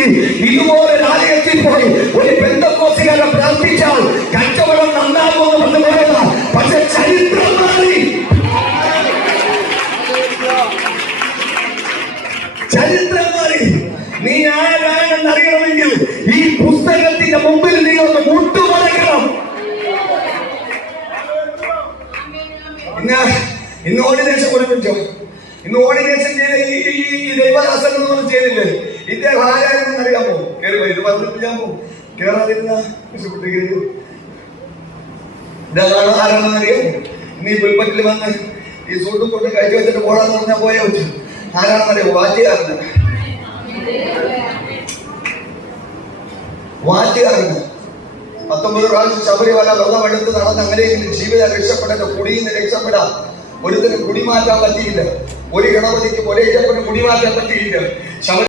നൽകി. ഇതുപോലെ ആലയത്തിൽ പോയി ഒരു പെന്തക്കോസ്തുകാരൻ പ്രാർത്ഥിച്ചാൽ കച്ചവടം നന്നാകുമെന്ന് പറഞ്ഞു പോയതാ. പക്ഷെ ചരിത്രം മാറി. ചരിത്രം മാറി. നീ ആരാണെന്ന് അറിയണമെങ്കിൽ ഈ പുസ്തകത്തിന്റെ മുമ്പിൽ നീ ഒന്ന് മുട്ടുമടക്കണം. ഇന്ന് ഓർഡിനേഷൻ കൊടുപ്പിച്ചോ. ഇന്ന് ഓർഡിനേഷൻ ചെയ്ത ഈ ദൈവദാസൻ ഒന്നും ചെയ്തില്ലേ? ഇദ്ദേഹം ആരാണെന്ന് അറിയാമോ? കേറുക, ഇത് പറഞ്ഞിട്ട് ഞാൻ പോകും. കേറാതിരുന്ന ഇതാണ് ആരാണെന്ന് അറിയാമോ? ഇനി പുൽപ്പറ്റിൽ വന്ന് ഈ സൂട്ടും കൊണ്ട് കഴിച്ചു വെച്ചിട്ട് പോടാന്ന് പറഞ്ഞാൽ പോയാ വെച്ചു. ആരാണെന്നറിയാമോ? വാറ്റുകാരന്. വാറ്റുകാരന് 19 പ്രാവശ്യം ശബരിമല വെള്ളമെടുത്ത് നടന്ന് അങ്ങനെയെങ്കിലും ജീവിതം രക്ഷപ്പെടേണ്ട, കുടിയിൽ നിന്ന് രക്ഷപ്പെടാം. ഒരുത്തിന് കുടി മാറ്റാൻ പറ്റിയില്ല. ഒരു ഗണപതിക്ക് ഒരേ കുടി മാറ്റാൻ പറ്റിയില്ല.